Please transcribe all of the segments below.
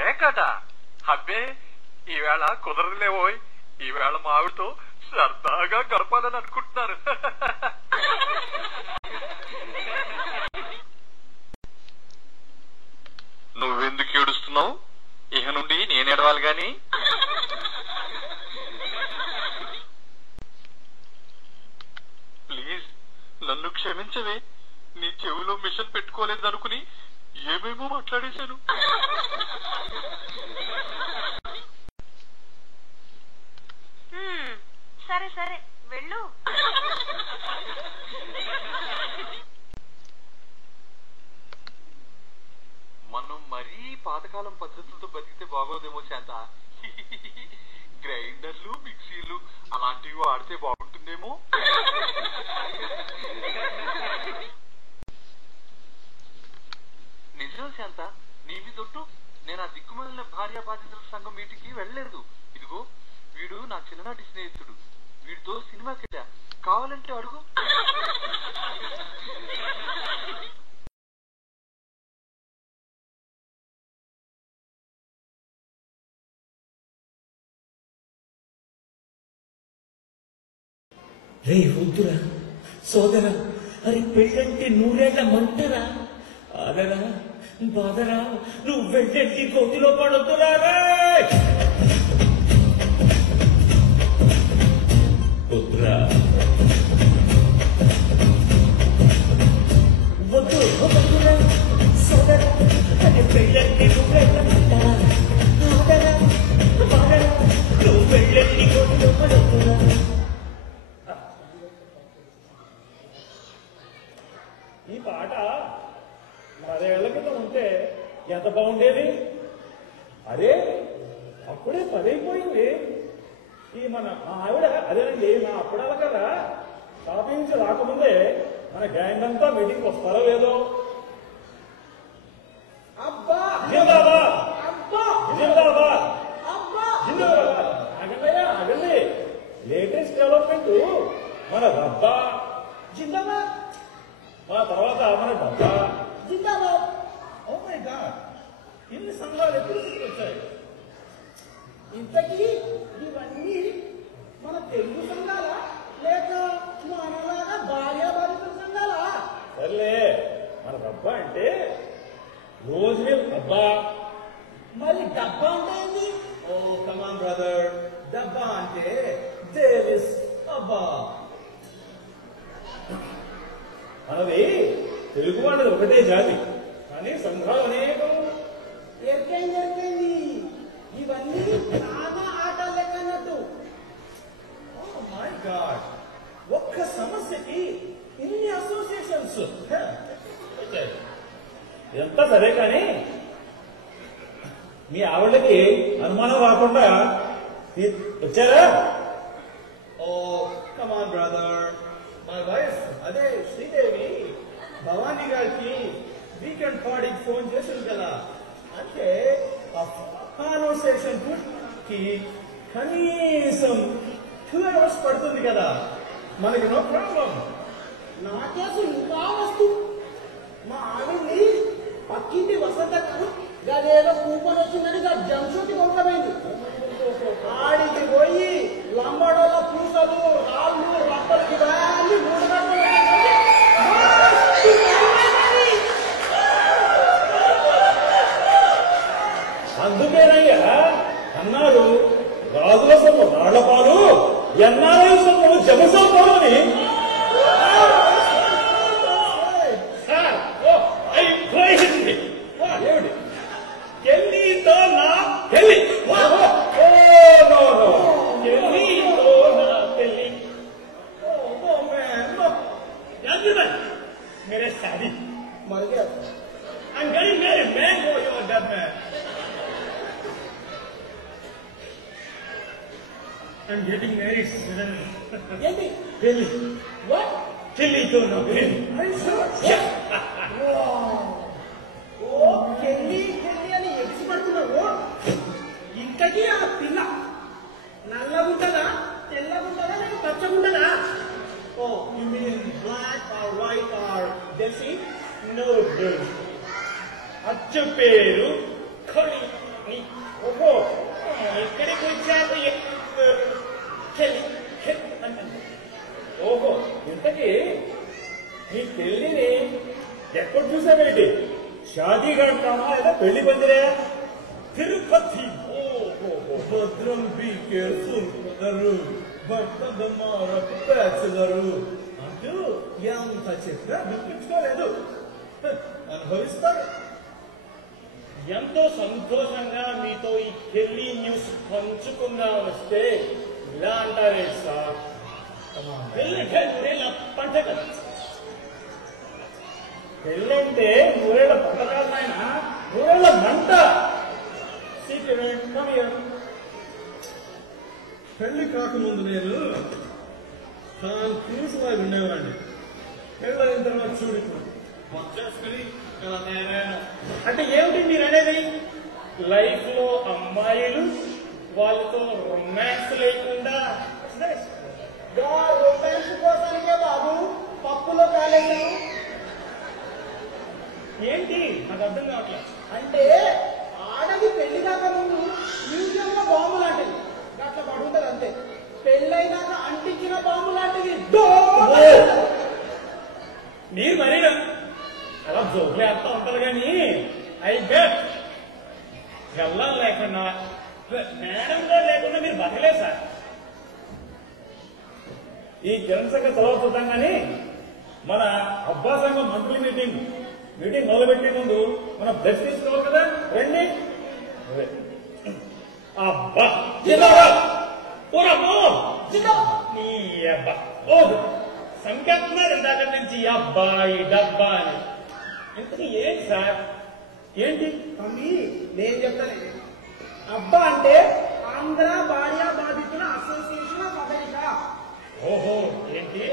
పేకట అబ్బే ఈవేళ కుదరదులేవోయ్. ఈవేళ మావిడితో సరదాగా గడపాలని అనుకుంటున్నారు. నువ్వెందుకు ఏడుస్తున్నావు? ఇక నుండి నేనేడవాలి గాని. ప్లీజ్ నన్ను క్షమించవే. నీ చెవిలో మిషన్ పెట్టుకోలేదనుకుని ఏమేమో మాట్లాడేశాను. సరే సరే వెళ్ళు. మనం మరీ పాతకాలం పద్ధతులతో బతికితే బాగోదేమో శాంత. గ్రైండర్లు మిక్సీలు అలాంటివి వాడితే బాగుంటుందేమో. నిజం శాంత, నీవి తొట్టు. నేను ఆ దిక్కుమాలిన భార్య బాధితుల సంఘం మీటింగ్కి వెళ్ళలేదు. ఇదిగో వీడు నా చిన్ననాటి స్నేహితుడు. వీడితో సినిమాకి వెళ్ళా. కావాలంటే అడుగు. రే వద్దురా సోదరా, అది పెళ్ళంటే నూరేళ్ల మంటరా. ఆదరా బాదరా, నువ్వు వెళ్ళండి గోతిలో పడొద్దురా. వద్దురా వద్దు వద్దురా సోదరా, అది పెళ్ళంటే నూరేళ్ల మంటరా. ఆదరా బాదరా, నువ్వు వెళ్ళండి గోతిలో పడొద్దురా. ఈ పాట 10 ఏళ్ల క్రితం ఉంటే ఎంత బాగుండేది. అరే అప్పుడే 10 అయిపోయింది. ఈ మన ఆవిడ అదేనండి నా అప్పుడాల కదా షాపింగ్ నుంచి రాకముందే మన గ్యాంగ్ అంతా మీటింగ్కి వస్తారో లేదో. అబ్బా జిందాబాద్, అబ్బా జిందాబాద్, అబ్బా జిందాబాద్. అగండియా అగండి, లేటెస్ట్ డెవలప్మెంట్ మన రబ్బా జిందాబాద్, మన తర్వాత మన డబ్బా జిందాబాద్. ఓ మై గాడ్, ఇన్ని సంఘాలు ఎప్పుడు వచ్చాయి? ఇంతకీ ఇవన్నీ మన తెలుగు సంఘాలా లేక మనలాగా భార్యాబాధితుల సంఘాలా? సర్లే, మన డబ్బా అంటే రోజు డబ్బా. మరి డబ్బా అంటే ఏంటి? ఓ కమాన్ బ్రదర్, డబ్బా అంటే దేవిస్ అబ్బా. మనది తెలుగు వాళ్ళది ఒకటే జాతి, కానీ సంఘాలు అనేకం. ఎరికైంది ఇవన్నీ నానా ఆటలు లెక్కన్నట్టు. ఓ మై గాడ్, ఒక్క సమస్యకి ఇన్ని అసోసియేషన్స్. ఎంత సరే కానీ మీ ఆవిడకి అనుమానం రాకుండా వచ్చారా? ఓ కమాన్ బ్రదర్, మై వైఫ్ అదే శ్రీదేవి భవానీ గారికి వీకెండ్ పార్టీకి ఫోన్ చేసింది కదా. అంటే కాన్వర్సేషన్ కి కనీసం 2 hours పడుతుంది కదా. మనకి నో ప్రాబ్లం. నా కేసు ఇంకా వస్తు మా ఆవిడ్ని పక్కింటి వసంతకు గదేదో కూపన్ వచ్చిందని జంక్షుటి కొనకపోయింది. ఆడికి పోయి లంబడోళ్ళ పూసలు రాళ్ళు రప్పలకి అన్ని 3 గంటలు. అందుకేనయ్యా అన్నారు, రాజుల సొమ్ము రాళ్లపాలు, ఎన్ఆర్ఐ సొమ్ము జమసొమ్ము అని. అయిపోయింది ఏమిటి? కెల్లీతో నా పెళ్లి. కెల్లీతో నా పెళ్లి. मेरे शादी मर गया. I'm getting married, man. Oh, you're a dead man. I'm getting married. Really? What? Kelly to no Kelly. Are you sure? Yeah. Wow. Oh, Kelly అని ఎక్స్పడుతున్నావు. ఇంతకీ ఆ పిల్ల నల్లగుంటదా తెల్లగుంటదా లేక పచ్చగుంటదా? Oh, you mean black or white or desi? No, dude. అచ్చు పేరు కళి ఓహో ఇక్కడికి వచ్చాక ఓహో ఇంతకీ నీ పెళ్లిని ఎక్కడ చూసావేంటి షాదీగా అంటామా లేదా పెళ్లి పందిరే తిరుపతి భద్రం బీ కేర్ఫుల్ బ్యాచులరు అంటూ ఎంత చెప్పినా వినిపించుకోలేదు అనుభవిస్తారు. ఎంతో సంతోషంగా మీతో ఈ పెళ్లి న్యూస్ పంచుకుందా వస్తే ఇలా అంటారే సార్ పెళ్ళంటే నూరేళ్ళ పంట కదా. పెళ్ళంటే నూరేళ్ల పంట కాదు ఆయన నూరేళ్ల మంట. పెళ్లి కాకముందు నేను క్రూజ్లా ఉండేవాడిని. పెళ్ళైన తర్వాత చూడు వచ్చేసుకుని అంటే ఏమిటి మీరు అనేది లైఫ్ లో అమ్మాయిలు వాళ్ళతో రొమాన్స్ లేకుండా రొమాన్స్ కోసానికే బాబు పప్పులో కాలేసాను. ఏంటి నాకు అర్థం కావట్లేదు. అంటే ఆడది పెళ్లి కాకముందు మ్యూజియం లో బాంబు లాంటిది అట్లా పడుంటది అంతే. పెళ్ళైనాక అంటించిన బాంబు లాంటిది. మీరు మరీ అలా జోకులు వేస్తా ఉంటారు కానీ ఐ బెట్ గల్లం లేకుండా మేడం గారు లేకుండా మీరు బతకలేదు సార్. ఈ కిరణ్ సంఘ చదవ చూద్దాం కానీ మన అబ్బా సంఘం మంత్లీ మీటింగ్ మొదలుపెట్టే ముందు మనం బ్లడ్ తీసుకోవాలి కదా. రండి అబ్బా నీ అబ్బా సంకేతున్నారు ఇందాక నుంచి అబ్బాయి డబ్బా అని. ఇంతకీ ఏంటి సార్ ఏంటి తమ్మి నేను చెప్తాను. అబ్బా అంటే ఆంధ్ర భార్య బాధితుల అసోసియేషన్ ఆఫ్ అమెరికా. ఓహో ఏంటి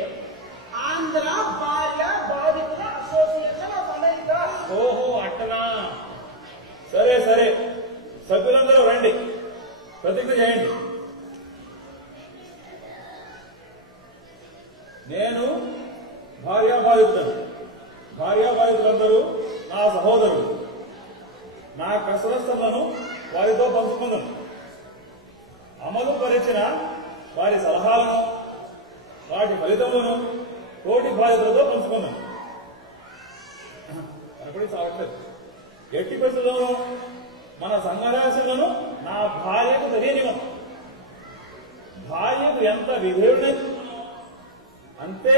ఆంధ్ర భార్య బాధితుల అసోసియేషన్ ఆఫ్ అమెరికా. ఓహో అట్టనా. సరే సరే సభ్యులందరూ రండి ప్రతిజ్ఞ చేయండి. నేను భార్యాబాధితులందరూ నా సహోదరులు. నా కసరస్తులను వారితో పంచుకుందాం. అమలు పరిచిన వారి సలహాలను వాటి ఫలితములను తోటి బాధితులతో పంచుకుందాం. అనుకుని సాగట్లేదు. ఎట్టి పరిస్థితుల్లోనూ మన సంఘర్షణలను నా భార్యకు తెలియనివ్వం. భార్యకు ఎంత విధేయుడై అంతే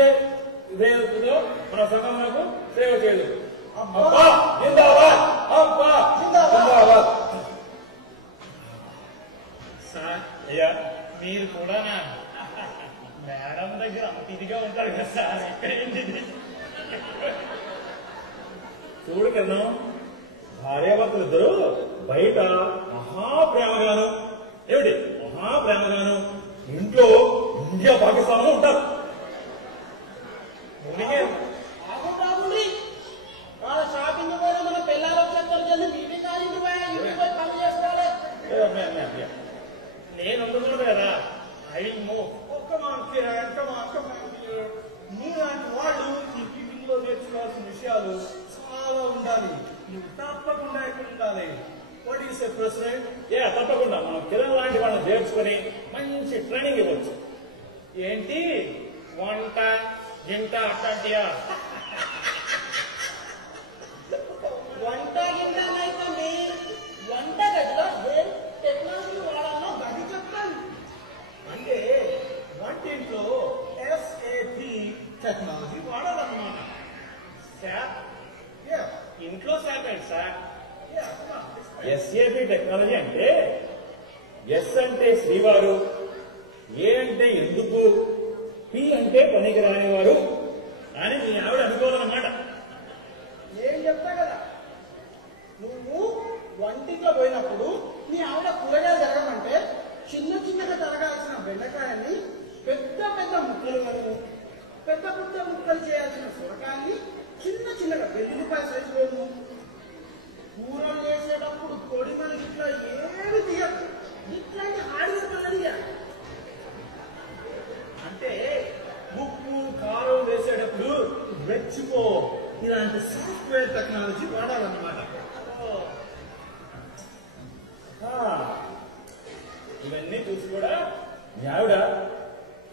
విధేయతతో మన సంఘమునకు సేవ చేయదు. సార్ అయ్యా మీరు కూడా మేడం దగ్గర అంత ఇదిగా ఉంటారు కదా సార్. చూడు కన్నా భార్యాభర్తలు ఇద్దరు బయట మహాప్రేమగాను ఇంట్లో ఇండియా పాకిస్తాన్ లో ఉంటారు. షాపింగ్ పోయినా మన పిల్లలు నేను ఉండకూడదు కదా. నీలాంటి వాళ్ళు ఈ మీటింగ్ లో నేర్చుకోవాల్సిన విషయాలు చాలా ఉండాలి. నువ్వు తప్పకుండా ఇక్కడ ఉండాలి. What is a president? తప్పకుండా మనం కిరణ్ లాంటి వాళ్ళని నేర్చుకుని మంచి ట్రైనింగ్ ఇవ్వచ్చు. ఏంటి వంట గింట అట్లాంటియా? వంట గింటనైతే వంట గదిలో టెక్నాలజీ వాడాలో గది చెప్తాను. అంటే వంటింట్లో SAP టెక్నాలజీ వాడాలన్నమాట. ఇంట్లో సార్ SAP టెక్నాలజీ అంటే ఎస్ అంటే శ్రీవారు, ఏ అంటే ఎందుకు, పి అంటే పనికి రానివారు అని నీ ఆవిడ అనుకోవాలన్నమాట. ఏం చెప్తా కదా, నువ్వు వంటింట్లో పోయినప్పుడు నీ ఆవిడ కూరగాయలు జరగమంటే చిన్న చిన్నగా జరగాల్సిన బెండకాయని పెద్ద పెద్ద ముక్కలు చేయాల్సిన సొరకాయని చిన్న చిన్నగా వెల్లుల్లిపాయ సైజులోను, కూరలు చేసేటప్పుడు కొడిమలు ఇట్లా ఏమి తీయదు. ఇట్లాంటి హార్డ్వేర్ పనులు అంటే ఉప్పు కారం వేసేటప్పుడు రెచ్చిపో ఇలాంటి సాఫ్ట్వేర్ టెక్నాలజీ వాడాలన్నమాట.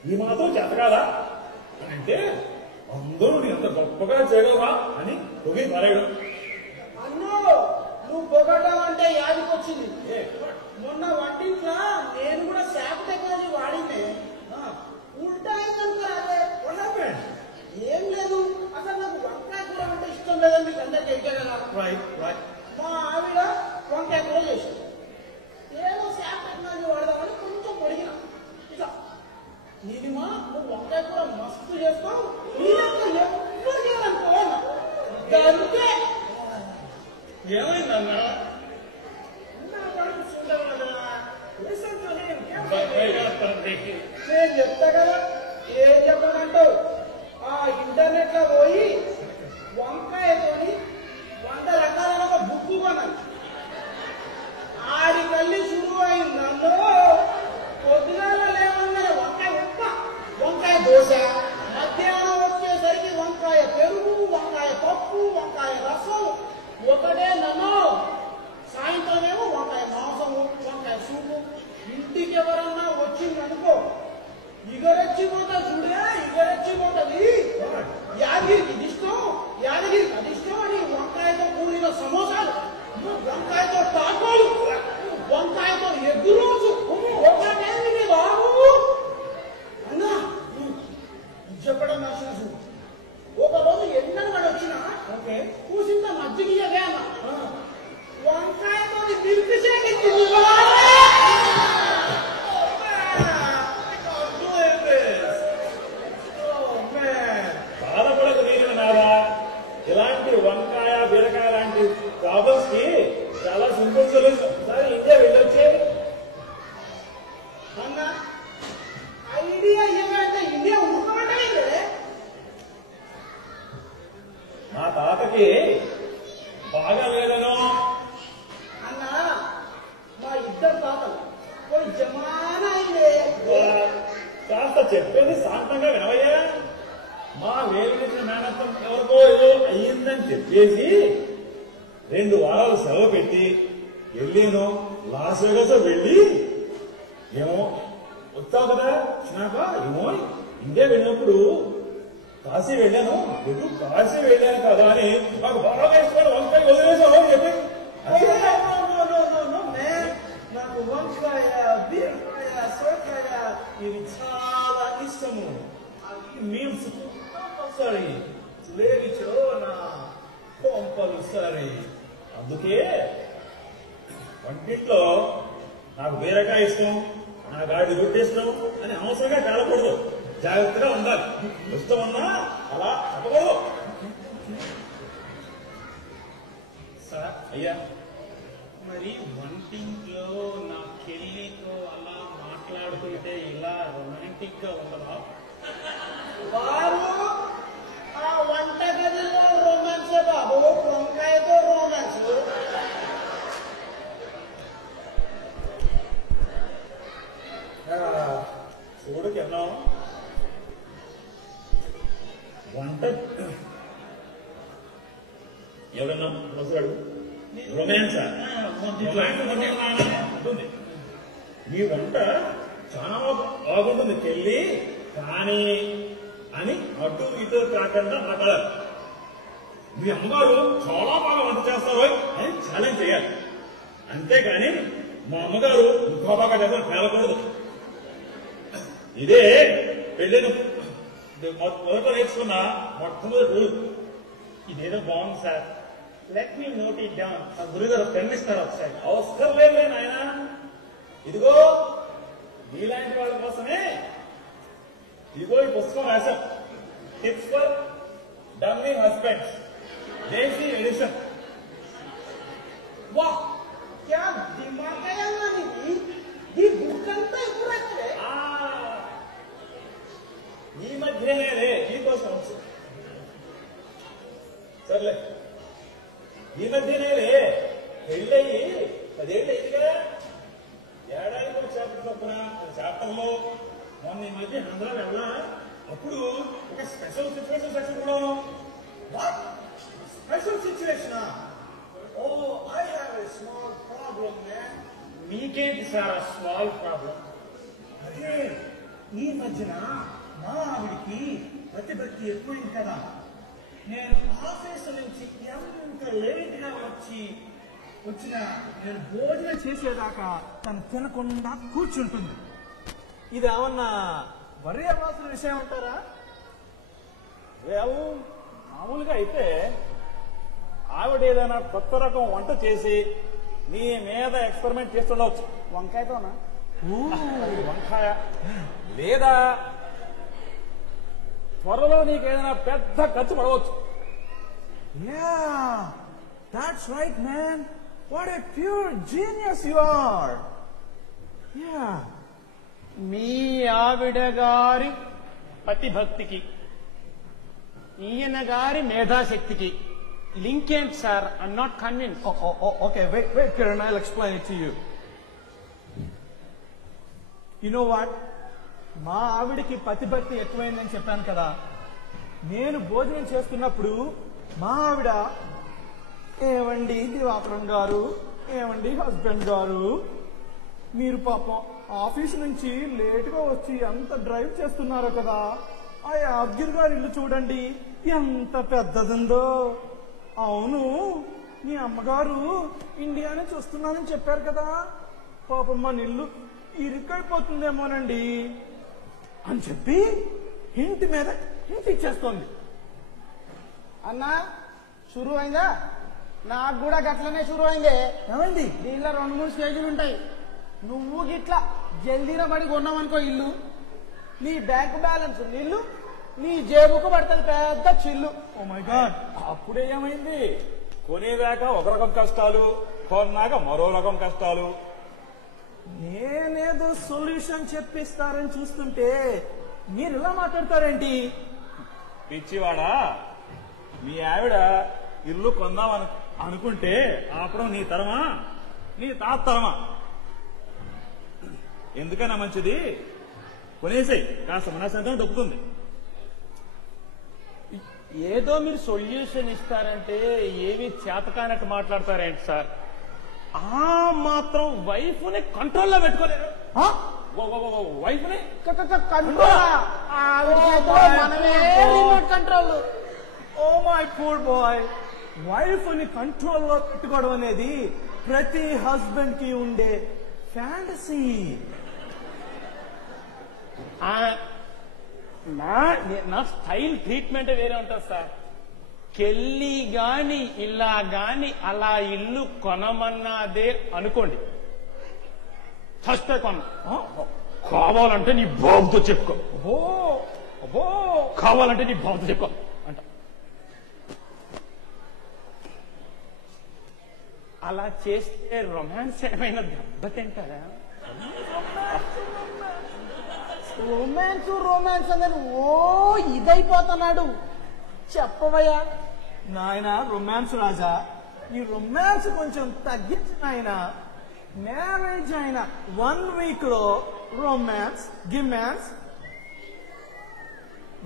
ఈ మాత్రం చేతకాదా అని అంటే అందరూ నీ ఎంత గొప్పగా చేయగలవా అని పొగి పరేయడం. అన్నో నువ్వు పొగడం అంటే యాదికొచ్చింది. మొన్న వంటింట్లో నేను కూడా శాప్ టెక్నాలజీ వాడిందే. ఉల్టా అయిందనుకో. అదే ఏం లేదు, అసలు నాకు వంకాయ కూర అంటే ఇష్టం లేదని మీకు అందరికీ ఎక్కాను కదా. మా ఆవిడ వంకాయ కూర చేసింది. ఏదో శాప్ టెక్నాలజీ వాడదామని కొంచెం పొడిగిన ఇట్లా, నీదిమా నువ్వు వంకాయ కూర మస్తు చేస్తావు, ఎప్పుడు చేయాలనుకో అందుకే ఏమైందన్నా? నేను చెప్తా కదా, ఏం చెప్పమంటావు? ఆ ఇంటర్నెట్ లో పోయి వంకాయతోని 100 రకాలైన ఒక బుక్ కొన్నాను. ఆడి కళ్ళి శురువు అయింది. నన్ను పొద్దుగాల లేవగానే వంకాయ ఉప్మ, వంకాయ దోశ, మధ్యాహ్నం వచ్చేసరికి వంకాయ పెరుగు, వంకాయ పప్పు, వంకాయ రసం ఒకటే. నన్ను సాయంత్రం ఏమో వంకాయ మాంసము, వంకాయ సూపు. ఇంటికి ఎవరన్నా వచ్చిందనుకో ఇగరెచ్చిపోతా చూడే, ఇగరెచ్చిపోతుంది. యాదగిరికి ఇది ఇష్టం, యాదగిరికి అది ఇష్టం అని వంకాయతో కూడిన సమోసాలు, వంకాయతో టాకోలు, వంకాయతో ఎగ్గు రోజు ఒకటేమి బాబు అన్నా. చెప్పడం నచ్చిన చూడు. ఒక రోజు ఎన్నడూ వాడు వచ్చినా కూసింత మజ్జిగ అన్న వంకాయతో పిలిపి చేకించింది. బాధపడక వీలు నారా. ఇలాంటి వంకాయ బీరకాయ లాంటి ప్రాబ్లమ్స్ కి చాలా సింపుల్ సొల్యూషన్. సరే ఇండియా వెళ్ళొచ్చే అన్న ఐడియా ఏమంటే ఇండియా ఉడకమంటే మా తాతకి బాగా లేదనో. అన్న మా ఇద్దరు తాతలు పోయి జమానా అయిందే. కాస్త చెప్పేది శాంతంగా వినవయ్యా. మా వేలుడిచిన మేనత్వం ఎవరికో ఏదో అయ్యిందని చెప్పేసి 2 వారాలు సెలవు పెట్టి వెళ్ళాను. లాస్ వేగాస్ వెళ్ళి ఏమో వస్తావు కదా చిన్నాక, ఏమో ఇండియా వెళ్ళినప్పుడు కాశీ వెళ్ళాను, ఎటు కాశీ వెళ్ళాను కదా అని నాకు బాగా ఇష్టమైన వంకాయ వదిలేసావు అని చెప్పి నాకు వంకాయ, బీరకాయ, సొరకాయ ఇవి చాలా ఇష్టము. మీల్స్ సరే లేవిచో నా కొంపలు సరే. అందుకే వంటింట్లో నాకు బీరకాయ ఇష్టం, నా గాడి రొట్టె ఇష్టం అని అవసరంగా కాలకూడదు. జాగ్రత్తగా ఉండాలి. ఇష్టం ఉన్నా అలా చెప్పకూడదు. సార్ అయ్యా మరి వంటింట్లో నా చెల్లితో అలా మాట్లాడుతుంటే ఇలా రొమాంటిక్ గా ఉండదా? వారు ఆ వంట గదిలో రొమాన్స్ బాబు, వంకాయతో రొమాన్స్. చూడకి అన్నాం వంట ఎవరన్నా వస్తాడు రొమాన్స్ ఉంటుంది. ఈ వంట చాలా బాగుంటుంది చెల్లి కానీ అని అటు ఇటు కాకుండా మాట్లాడాలి. మీ అమ్మగారు చాలా బాగా వంట చేస్తారు అని ఛాలెంజ్ చేయాలి. అంతేగాని మా అమ్మగారు ఇంకా బాగా చేస్తారు పేలకూడదు. ఇదే పెళ్ళిన మొదట నేర్చుకున్న మొట్టమొదటి రూల్. ఇదేదో బాగుంది sir. Let me note it down. ఆ గురుగారు పెన్ ఇస్తారు ఒకసారి. అవసరం లేదు నాయన. ఇదిగో మీలాంటి వాళ్ళ కోసమే ఇదిగో ఈ పుస్తకం రాశాం. Tips for dummy husbands, desi edition. వాహ్ క్యా దిమాగ్ है यार ఇది. ఈ బుక్ అంతా ఎప్పుడు రాస్తే ఈ మధ్యనే రే నీకోసం సర్లే. ఈ మధ్యనే రే పెళ్ళయి 10 ఏళ్ళు అయిందిగా. ఏడాదికి ఒక చాప్టర్ చొప్పున చాప్టర్లో మొన్న ఈ మధ్య ఆంధ్ర వెళ్ళా. అప్పుడు ఒక స్పెషల్ సిచ్యువేషన్ సెక్షన్ కూడా what special situation. Oh I have a small problem man. మీకేంటి సార్ ఆ స్మాల్ ప్రాబ్లం? అదే ఈ మధ్యన మా ఆవిడికి ప్రతిభక్తి ఎక్కువైంది కదా. నేను ఆఫీసు నుంచి ఎంత లేట్ గా వచ్చినా నేను భోజనం చేసేదాకా తను తినకుండా కూర్చుంటుంది. ఇది ఏమన్నా వరి అవ్వాల్సిన విషయం అంటారా? మామూలుగా అయితే ఆవిడ ఏదైనా కొత్త రకం వంట చేసి నీ మీద ఎక్స్పెరిమెంట్ చేస్తుండవచ్చు. వంకాయతోనా? వంకాయ లేదా త్వరలో నీకేదైనా పెద్ద ఖర్చు పడవచ్చు. Yeah, that's right, man. What a pure genius you are. Yeah. మీ ఆవిడ గారి ప్రతిభక్తికి ఈయన గారి మేధాశక్తికి లింక్ ఏంటి sir? I'm not convince. Okay, wait, Kiran, I'll explain it to you. You know what? మా ఆవిడికి ప్రతిభక్తి ఎక్కువైందని చెప్పాను కదా. నేను భోజనం చేస్తున్నప్పుడు మా ఆవిడ, ఏమండి దివాకరం గారు, ఏమండి హస్బెండ్ గారు, మీరు పాపం ఆఫీస్ నుంచి లేటుగా వచ్చి ఎంత డ్రైవ్ చేస్తున్నారో కదా, ఆ యాదగిరి గారి ఇల్లు చూడండి ఎంత పెద్దదుందో. అవును, మీ అమ్మగారు ఇండియానే చూస్తున్నానని చెప్పారు కదా, పాపం మన ఇల్లు ఇరుక్కైపోతుందేమోనండి అని చెప్పి ఇంటి మీద ఇంటి ఇచ్చేస్తోంది. అన్నా షురు అయిందా? నాకు కూడా గట్లనే షురు అయిందే. ఏమైంది? దీనిలో 2-3 స్టేజీలు ఉంటాయి. నువ్వు గిట్లా జల్దీన పడి కొన్నావనుకో ఇల్లు, నీ బ్యాంకు బ్యాలెన్స్ నీళ్లు, నీ జేబుకు పడుతుంది పెద్ద చిల్లు. Oh my god. అప్పుడే ఏమైంది? కొనేదాకా ఒక రకం కష్టాలు, కొన్నాక మరో రకం కష్టాలు. నేనేదో సొల్యూషన్ చెప్పిస్తారని చూస్తుంటే మీరు ఇలా మాట్లాడతారేంటి? పిచ్చివాడా, మీ ఆవిడ ఇల్లు కొందాం అనుకుంటే అప్పుడు నీ తరమా నీ తాత తరమా? ఎందుకన్నా మంచిది కొనేసాయి, కాస్త మనశ్శాంతం దొక్కుతుంది. ఏదో మీరు సొల్యూషన్ ఇస్తారంటే ఏమి చేతకానట్టు మాట్లాడతారేంటి సార్? ఆ మాత్రం వైఫ్ ని కంట్రోల్లో పెట్టుకోలేరు. వైఫ్ ని control. Oh my poor boy, wife ని కంట్రోల్లో పెట్టుకోవడం అనేది ప్రతి హస్బెండ్ కి ఉండే ఫ్యాంటసీ. నా స్టైల్ ట్రీట్మెంట్ వేరే ఉంటుంది సార్. కెళ్ళి గాని ఇలా గాని అలా ఇల్లు కొనమన్నదే అనుకోండి, ఫస్ట్ కొన్నా. కావాలంటే నీ బాబుతో చెప్పుకో, కావాలంటే నీ బాబుతో చెప్పుకో అంట. అలా చేస్తే రొమాన్స్ ఏమైనా దెబ్బతింటారా? రొమాన్స్ అనేది ఓ ఇదైపోతున్నాడు. చెప్పవయ్యా నాయన రొమాన్స్ రాజా, ఈ రొమాన్స్ కొంచెం తగ్గించిన ఆయన. మ్యారేజ్ అయిన 1 week లో రొమాన్స్ గిమాన్స్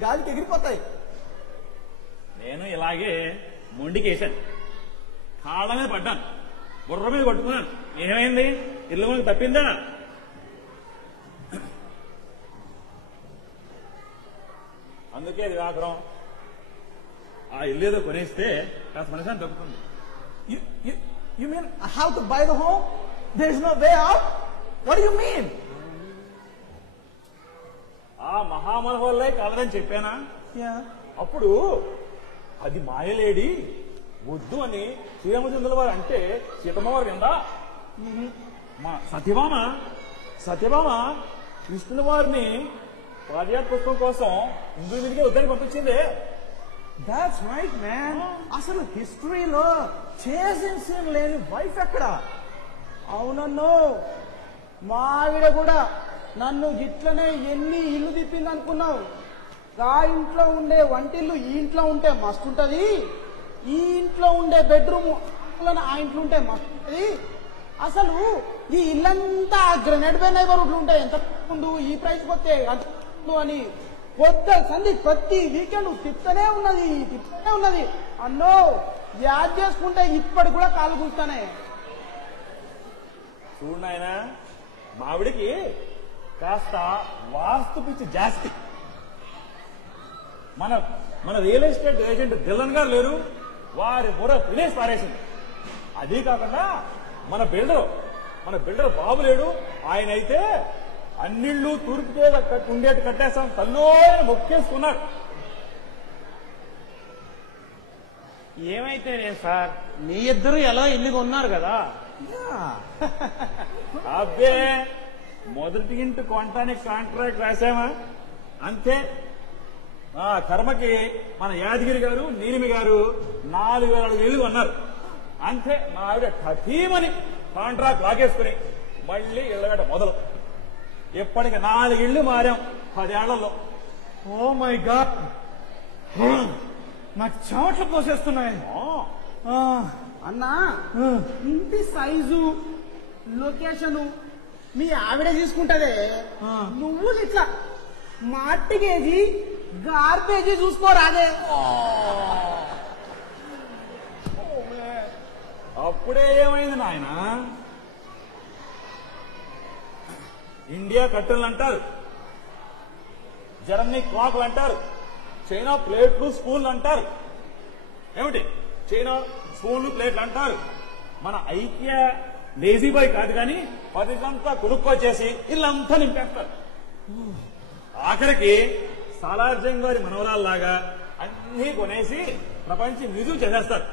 గాలికి ఎగిరిపోతాయి. నేను ఇలాగే మొండికేశాను, కాళ్ళ మీద పడ్డాను, బుర్ర మీద కొట్టుకున్నాను. ఏమైంది? ఇల్లు మనకు తప్పిందా? అందుకే దివాకరం ఆ ఇల్లు ఏదో కొనేస్తే కాస్త మనశాంతి దొరుకుతుంది. You mean I have to buy the home? There is no way out? What do you mean? ఆ మహామనోహర్లే కాలదని చెప్పానా? Yeah. అప్పుడు అది మాయలేడి వద్దు అని శ్రీరామచంద్రుల వారు అంటే సీతమ్మ వారు విందా? మా సత్యభామ విష్ణు వారిని పాదయాత్ర పుష్పం కోసం ఇంద్రుడి మీదకి వద్దని పంపించింది. That's right, man. అసలు హిస్టరీలో చేసింగ్ సీన్ లేని వైఫ్ ఎక్కడ? అవునన్ను మా ఆవిడ కూడా నన్ను ఇట్లనే ఎన్ని ఇల్లు తిప్పింది అనుకున్నావు? ఆ ఇంట్లో ఉండే వంటిల్లు ఈ ఇంట్లో ఉంటే మస్తు ఉంటది, ఈ ఇంట్లో ఉండే బెడ్రూమ్ ఆ ఇంట్లో ఉంటే మస్తు ఉంటది. అసలు ఈ ఇల్లంతా గ్రెనేడ్ బై నైబర్హుడ్లు ఉంటాయి. ఎంత ముందు ఈ ప్రైస్ కొత్తే అని పొద్దు సంధి ప్రతి వీకెండ్ తిప్పుతూనే ఉన్నది అన్నో. యాద్ చేసుకుంటే ఇప్పటి కూడా కాలు కూస్తానే. చూడు నాయన, మావిడికి కాస్త వాస్తు పిచ్చి జాస్తి. మన రియల్ ఎస్టేట్ ఏజెంట్ దిల్లన్ గారు లేరు, వారి బుర్ర తినేసి పారేసింది. అదీ కాకుండా మన బిల్డర్ బాబు లేడు, ఆయన అయితే అన్నిళ్ళు తూర్పుతో ఉండేట్టు కట్టేస్తాం తల్లో మొక్కేసుకున్నాడు. ఏమైతే సార్, మీ ఇద్దరు ఎలా ఇల్లుగా ఉన్నారు కదా. అబ్బే, మొదటి ఇంటి కొనటానికి కాంట్రాక్ట్ రాశామా అంతే. ఆ కర్మకి మన యాదగిరి గారు నీలిమి గారు 4,000 ఇల్లు కొన్నారు అంతే. మా ఆవిడ ఠీమని కాంట్రాక్ట్ లాగేసుకుని మళ్ళీ ఇళ్ళగట మొదలు. ఇప్పటికి 4 ఇళ్లు మారాం 10 ఏళ్లలో. ఓ మై గాడ్, నాకు చెమట్లు పోసేస్తున్నాయి. అన్నా, ఇంటి సైజు లొకేషను మీ ఆవిడే తీసుకుంటదే. నువ్వు ఇట్లా మార్టిగేజీ గార్బేజీ చూసుకోరాదే. అప్పుడే ఏమైంది నాయన, ఇండియా కట్టెలు అంటారు, జర్మనీ క్లాకులు అంటారు, చైనా ప్లేట్లు స్పూన్లు అంటారు. ఏమిటి చైనా స్పూన్లు ప్లేట్లు అంటారు. మన ఐక్య లేజీ బాయ్ కాదు కానీ 10 కొనుక్కొచ్చేసి ఇల్లంతా నింపేస్తారు. ఆఖరికి సాలార్జంగ్ గారి మనవరాల్లాగా అన్ని కొనేసి ప్రపంచం మ్యూజియం చేసేస్తారు.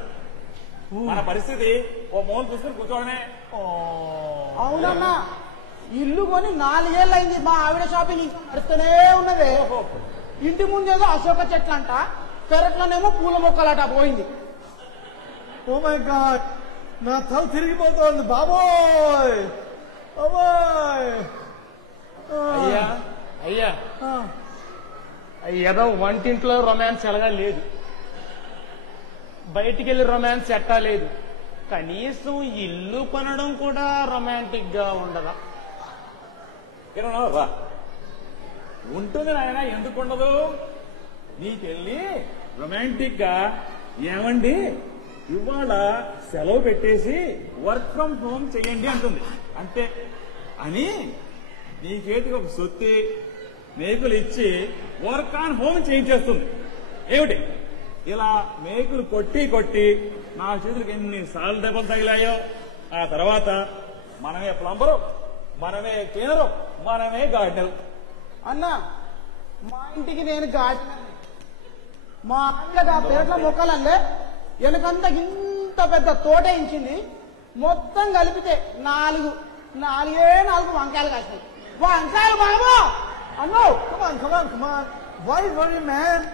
మన పరిస్థితి ఓ మూల చూసుకుని కూర్చోవడమే. అవునన్నా, ఇల్లు కొని 4 ఏళ్ళు అయింది. మా ఆవిడ షాపింగ్ ఇంకా నడుస్తూనే ఉన్నదే. ఇంటి ముందేదో అశోక చెట్లంట, పెరట్లోనేమో పూల మొక్కలట పోయింది. ఓ మై గాడ్, నా తల తిరిగిపోతోంది బాబోయ్. అయ్యా ఏదో వంటింట్లో రొమాన్స్ ఎలాగా లేదు, బయటికి వెళ్ళి రొమాన్స్ ఎట్టా లేదు. కనీసం ఇల్లు కొనడం కూడా రొమాంటిక్ గా ఉండదా? రా ఉంటుంది నాయన, ఎందుకు ఉండదు? నీకెళ్ళి రొమాంటిక్ గా ఏమండి ఇవాళ సెలవు పెట్టేసి వర్క్ ఫ్రం హోమ్ చెయ్యండి అంటుంది అంతే. అని నీ చేతికి ఒక సొత్తి మేకులు ఇచ్చి వర్క్ ఆన్ హోమ్ చేయించేస్తుంది. ఏమిటి ఇలా మేకులు కొట్టి నా చేతులకు ఎన్నిసార్లు దెబ్బలు తగిలాయో. ఆ తర్వాత మనమే ప్లంబరు, మనమే క్లీనరు, మనమే గార్డెనర్. అన్నా, మా ఇంటికి నేను గార్డెనర్. మా ఆవిడ పెరట్ల మొక్కలంటే వెనకంతా ఇంత పెద్ద తోట ఇచ్చింది. మొత్తం కలిపితే 4 వంకాయలు కాసినాయి. వంకాయలు బాబు అన్నో. కమాన్ వై వరీ మ్యాన్.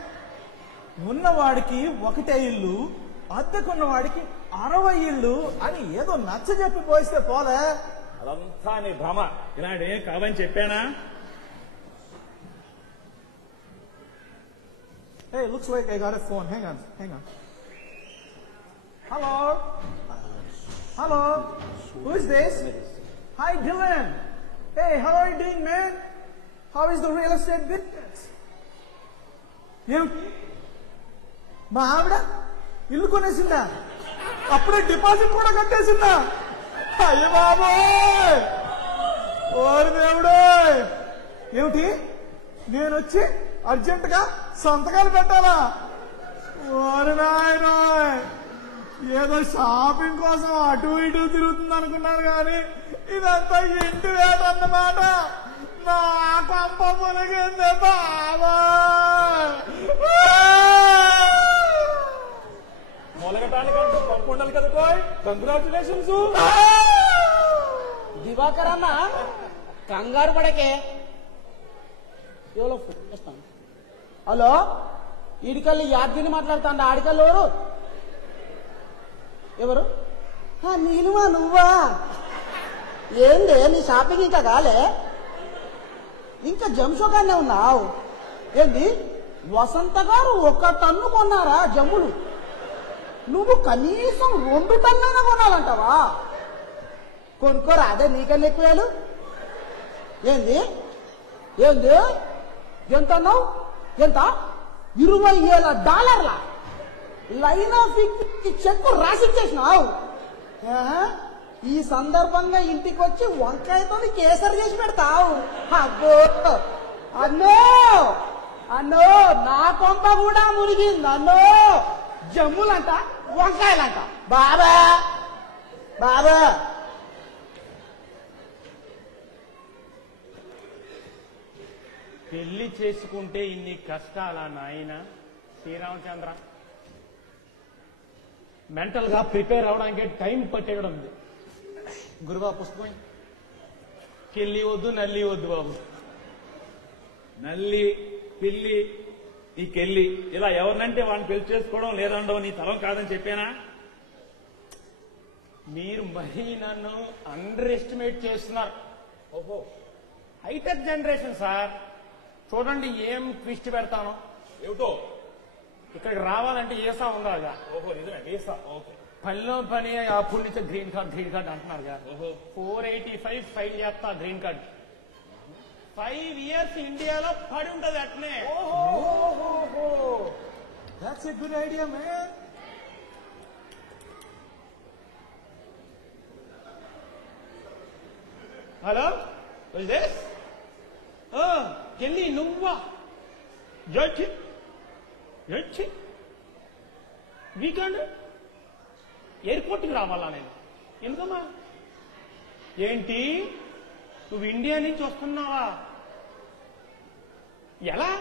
ఉన్నవాడికి ఒకటే ఇల్లు, అద్దెకున్నవాడికి 60 ఇల్లు అని ఏదో నచ్చ చెప్పి పోయిస్తే పోలే. అదంతా నీ భ్రమ. ఇలాంటి ఏం కాదని చెప్పానా? Hey, looks like I got a phone. Hang on. Hello. Who is this? Hi, Dylan. Hey, how are you doing, man? How is the real estate business? మా ఆవిడ ఇల్లు కొనేసిందా? అప్పుడే డిపాజిట్ కూడా కట్టేసిందా? అయ్య బాబోయ్, ఓరి దేవుడు. ఏమిటి, నేను వచ్చి అర్జెంట్ గా సంతకాలు పెట్టాలా? ఓరి నాయనో, ఏదో షాపింగ్ కోసం అటు ఇటు తిరుగుతుంది అనుకున్నాను కానీ ఇదంతా ఇంటి వేట అన్నమాట. నా పంప మునిగింది బాబా. మొలగటానికంటూ పంపు ఉండాలి కదా కోయ్. కంగ్రాచులేషన్స్. దివాకర్ అన్న, కంగారు పడకే. ఎవరో ఫోన్ చేస్తాను. హలో, ఈడికల్లి యాద్గిని మాట్లాడుతాండ. ఆడికల్లి ఎవరు? నీనువా? నువ్వా? ఏందే నీ షాపింగ్ ఇంకా కాలే? ఇంకా జంషోగానే ఉన్నావు ఏంది? వసంత గారు 1 టన్ను కొన్నారా జమ్ములు? నువ్వు కనీసం 2 టన్నులైనా కొనాలంటావా? కొనుక్కోరా, అదే నీకన్నా ఎక్కువేలు. ఏంది ఎంత అన్నావు? ఎంత? $20,000 లైన్ ఆఫ్ చెక్కు రాసిచ్చేసినావు. ఈ సందర్భంగా ఇంటికి వచ్చి వంకాయతో కేసరి చేసి పెడతావు. అబ్బో అన్నో అన్నో నా కొంప కూడా మునిగింది అన్నో. జమ్ములంట వంకాయలంట. బాబా బాబా పెళ్లి చేసుకుంటే ఇన్ని కష్టాలా నాయన శ్రీరామచంద్ర? మెంటల్ గా ప్రిపేర్ అవడానికి టైం పట్టేయడం ఉంది. గురువా పుస్తకం కెళ్ళి వద్దు నల్లి వద్దు బాబు. నల్లి పిల్లి ఈ కెల్లి ఇలా ఎవరినంటే వాడిని పెళ్లి చేసుకోవడం లేదండో నీ తరం కాదని చెప్పానా? మీరు మరీ నన్ను అండర్ ఎస్టిమేట్ చేస్తున్నారు. ఓహో హైటెక్ జనరేషన్ సార్. చూడండి ఏం ట్విస్ట్ పెడతాను. ఏమిటో ఇక్కడికి రావాలంటే ఏసా ఉండాలిగా. ఓహో నిజమే వీసా. ఓకే పనిలో పని అప్పుడు నుంచి గ్రీన్ కార్డ్ అంటున్నారుగా. ఓహో 485 ఫైల్ చేస్తా గ్రీన్ కార్డ్. 5 years ఇండియాలో పడి ఉంటది అట్నే. That's a good idea man. Hello కెళ్ళి నువ్వా? జడ్జి వీకెండ్ ఎయిర్పోర్ట్కి రావాలా నేను? ఎందుకమ్మా? ఏంటి నువ్వు ఇండియా నుంచి వస్తున్నావా? ఎలా?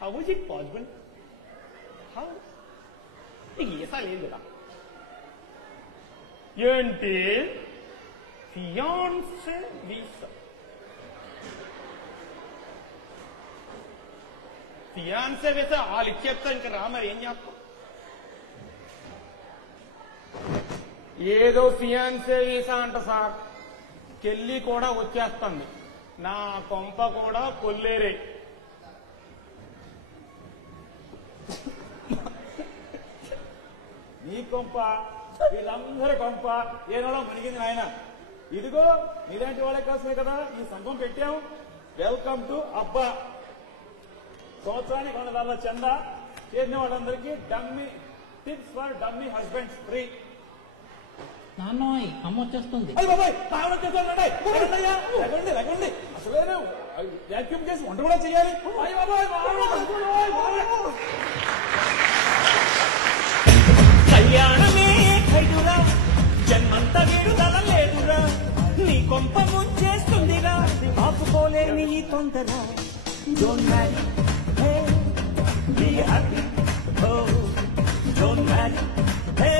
How is it possible? How? నీకు ఈసా లేదు కదా? ఏంటి ఫియాన్సే వీసా? ఫియాన్సే వీసా వాళ్ళు ఇచ్చేస్తా. ఇంకా రా మరి ఏం చేస్తాం? ఏదో ఫియాన్సే వీసా అంట సార్. కెళ్ళి కూడా వచ్చేస్తుంది. నా కొంప కూడా కొల్లేరే. నీ కొంప వీళ్ళందరి కొంప ఏనాడో మునిగింది నాయన. ఇదిగో నీలాంటి వాళ్ళ కోసమే కదా ఈ సంఘం పెట్టాం. వెల్కమ్ టు అబ్బా. సంవత్సరానికి $100 చందా. చేరిన వాళ్ళందరికీ dummy tips for dummy husbands free. నాన్నోయ్ అమ్మ వచ్చేస్తుంది. లేకండి అసలే వ్యాక్యూమ్ చేసి వంట కూడా చేయాలి. కళ్యాణమే ఖైదురా, జన్మంతా విడుదల లేదురా, నీ కొంప ముంచేస్తుందిరా, ఆపుకోలేని ఈ తొందర. Don't marry, hey be happy, oh don't marry, hey